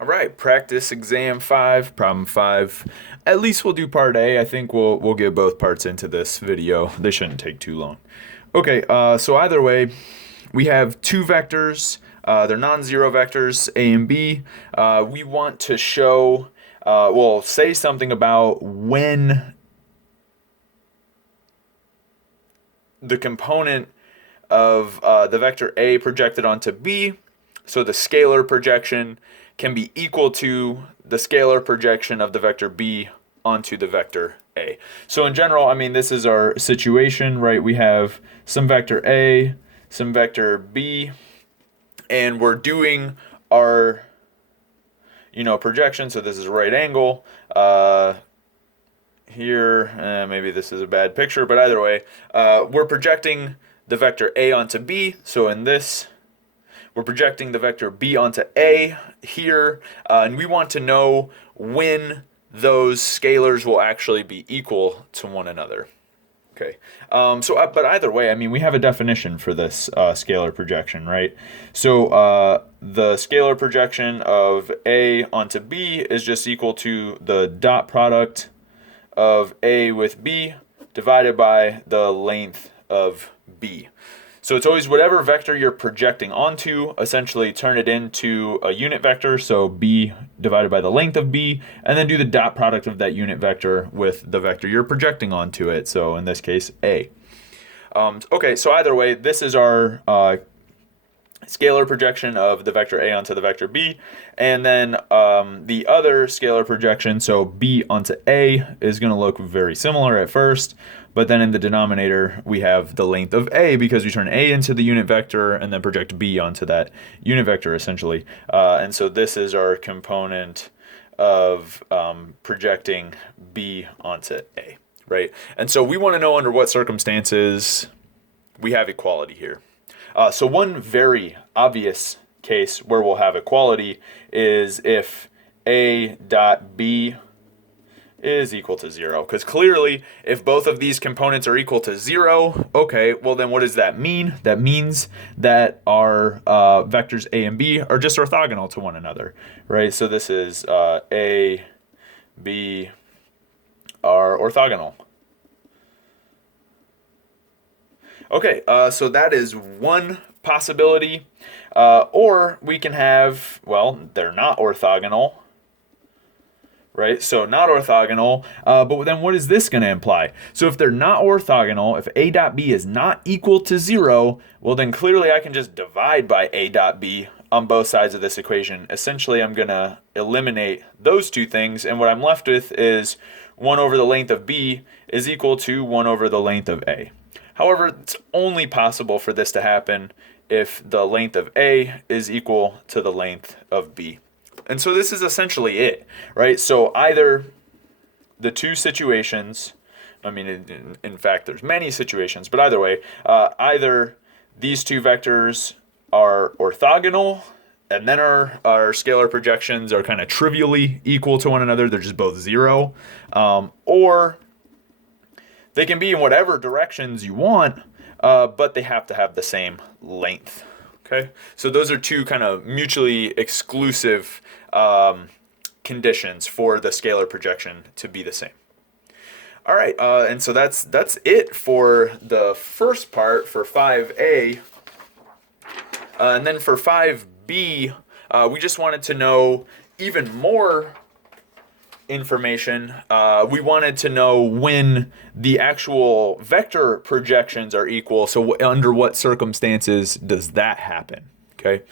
All right, practice exam 5, problem 5. At least we'll do part A. I think we'll get both parts into this video. They shouldn't take too long. Okay, so either way, we have two vectors. They're non-zero vectors, A and B. We want to show, well, say something about when the component of the vector A projected onto B, so the scalar projection, can be equal to the scalar projection of the vector B onto the vector A. So in general, I mean, this is our situation, right? We have some vector A, some vector B, and we're doing our, projection. So this is a right angle. Here, maybe this is a bad picture, but either way, we're projecting the vector A onto B. So in this, we're projecting the vector B onto A here, and we want to know when those scalars will actually be equal to one another. Okay, but either way, I mean, we have a definition for this scalar projection, right? So the scalar projection of A onto B is just equal to the dot product of A with B divided by the length of B. So it's always whatever vector you're projecting onto, essentially turn it into a unit vector, so B divided by the length of B, and then do the dot product of that unit vector with the vector you're projecting onto it, so in this case, A. Okay, so either way, this is our scalar projection of the vector A onto the vector B, and then the other scalar projection, so B onto A, is going to look very similar at first, but then in the denominator we have the length of A because we turn A into the unit vector and then project B onto that unit vector essentially, and so this is our component of projecting B onto A, right? And so we want to know under what circumstances we have equality here. So one very obvious case where we'll have equality is if A dot B is equal to 0. Because clearly, if both of these components are equal to 0, okay, well then what does that mean? That means that our vectors A and B are just orthogonal to one another, right? So this is A, B are orthogonal. Okay, so that is one possibility. Or we can have, well, they're not orthogonal, right? So not orthogonal, but then what is this going to imply? So if they're not orthogonal, if A dot B is not equal to 0, well then clearly I can just divide by A dot B on both sides of this equation. Essentially, I'm going to eliminate those two things, and what I'm left with is 1 over the length of B is equal to 1 over the length of A. However, it's only possible for this to happen if the length of A is equal to the length of B. And so this is essentially it, right? So either the two situations, I mean, in fact, there's many situations, but either way, either these two vectors are orthogonal, and then our scalar projections are kind of trivially equal to one another. They're just both 0. Or they can be in whatever directions you want, but they have to have the same length. Okay, so those are two kind of mutually exclusive conditions for the scalar projection to be the same. All right, and so that's it for the first part for 5A. And then for 5B, we just wanted to know even more information. We wanted to know when the actual vector projections are equal. So under what circumstances does that happen? Okay.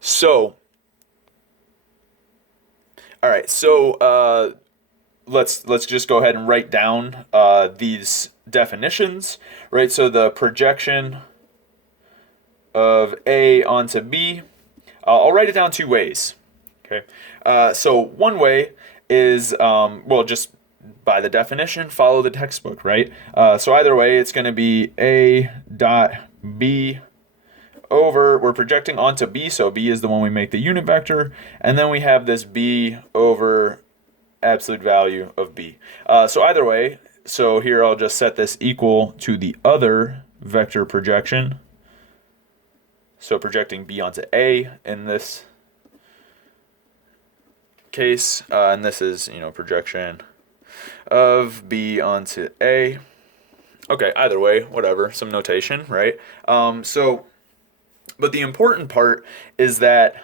So, all right. So let's just go ahead and write down these definitions. Right. So the projection of A onto B. I'll write it down two ways. Okay, so one way is, well, just by the definition, follow the textbook, right? So either way, it's going to be A dot B over, we're projecting onto B, so B is the one we make the unit vector, and then we have this B over absolute value of B. So either way, so here I'll just set this equal to the other vector projection. So projecting B onto A in this case, and this is, projection of B onto A. Okay, either way, whatever, some notation, right? But the important part is that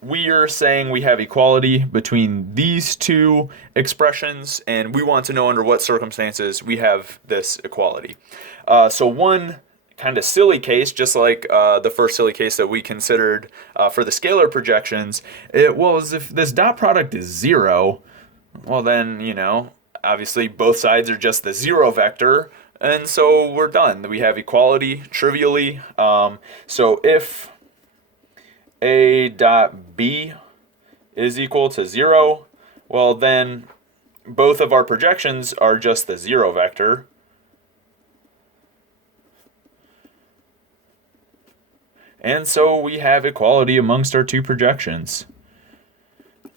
we are saying we have equality between these two expressions, and we want to know under what circumstances we have this equality. So one kind of silly case, just like the first silly case that we considered for the scalar projections, it was if this dot product is 0, well then, obviously both sides are just the 0 vector, and so we're done. We have equality trivially. So if A dot B is equal to 0, well then both of our projections are just the 0 vector. And so we have equality amongst our two projections.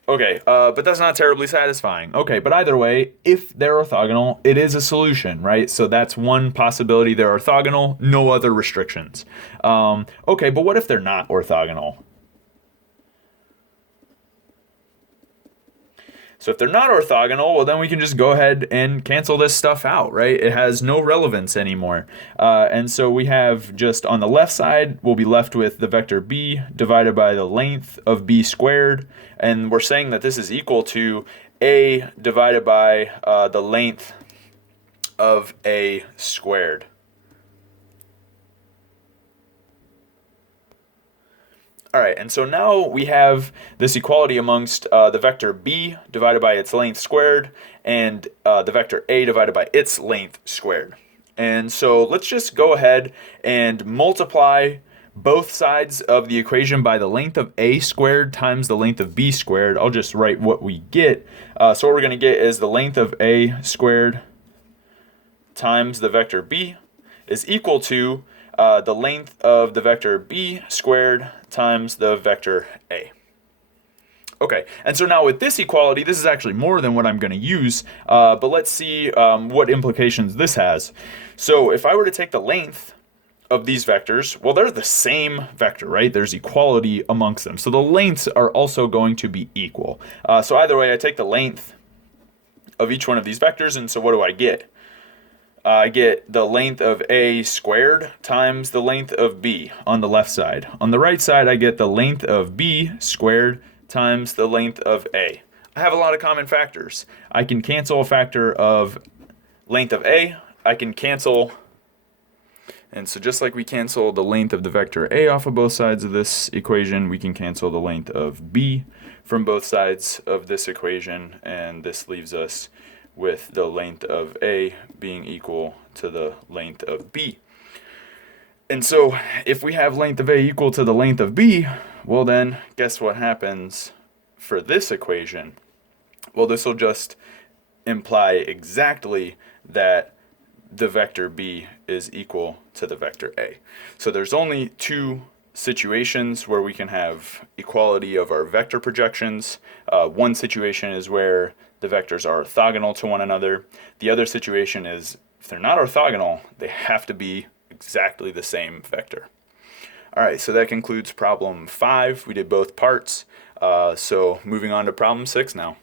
Okay, but that's not terribly satisfying. Okay, but either way, if they're orthogonal, it is a solution, right? So that's one possibility. They're orthogonal, no other restrictions. Okay, but what if they're not orthogonal? So if they're not orthogonal, well then we can just go ahead and cancel this stuff out, right? It has no relevance anymore. And so we have just on the left side, we'll be left with the vector b divided by the length of b squared. And we're saying that this is equal to a divided by the length of a squared. All right, and so now we have this equality amongst the vector b divided by its length squared and the vector a divided by its length squared. And so let's just go ahead and multiply both sides of the equation by the length of a squared times the length of b squared. I'll just write what we get. So what we're going to get is the length of a squared times the vector b is equal to the length of the vector b squared times the vector a. Okay, and so now with this equality, this is actually more than what I'm going to use, but let's see what implications this has. So if I were to take the length of these vectors, well, they're the same vector, right? There's equality amongst them. So the lengths are also going to be equal. So either way, I take the length of each one of these vectors, and so what do I get? I get the length of a squared times the length of b on the left side. On the right side, I get the length of b squared times the length of a. I have a lot of common factors. I can cancel a factor of length of a. I can cancel, and so just like we cancel the length of the vector a off of both sides of this equation, we can cancel the length of b from both sides of this equation, and this leaves us with the length of a being equal to the length of b. And so if we have length of a equal to the length of b, well then guess what happens for this equation? Well, this will just imply exactly that the vector b is equal to the vector a. So there's only two situations where we can have equality of our vector projections. One situation is where the vectors are orthogonal to one another. The other situation is if they're not orthogonal, they have to be exactly the same vector. All right, so that concludes problem 5. We did both parts. So moving on to problem 6 now.